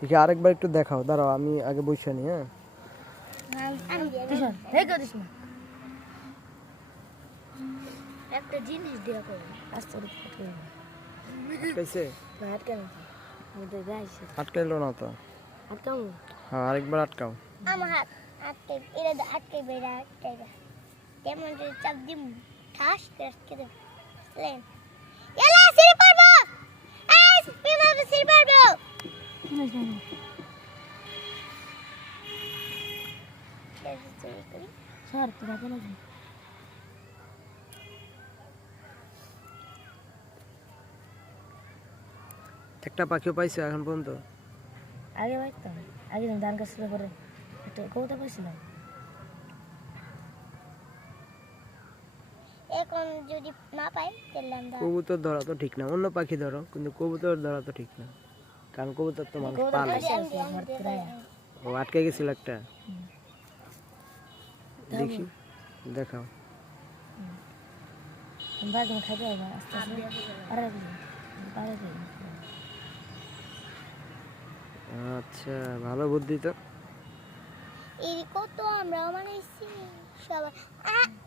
দেখি আরেকবার একটু দেখাও, দাঁড়াও আমি আগে বসে নি। হ্যাঁ একটা জিনিস দেওয়া করবে আস্তে আটকাইছে? আটকানো আটকাইলো না তো। হ্যাঁ আরেকবার আটকাও। আমার হাত আটকে এটা আটকে বেড়া আটকে কেমন করে চাপ দিম ঠাস করে দেব লেন এলা সিরি পারবো এই পিমা সিরি পারবো স্যার তোরা কেন একটা পাখিও পাইছো এখন পর্যন্ত? আগে পাইতাম আগে ধান গাছ করে একটা কৌটা পাইছিলাম এখন যদি না পাই তাহলে আমরা কবুতর ধরা তো ঠিক না, অন্য পাখি ধরো, কিন্তু কবুতর ধরা তো ঠিক না, কারণ কবুতর তো মানুষ পালে। ও আটকে গেছিল একটা, দেখি দেখাও। খাইতে হবে আস্তে আস্তে আচ্ছা ভালো বুদ্ধি তো। এই কত আমরা বানাইছি সবাই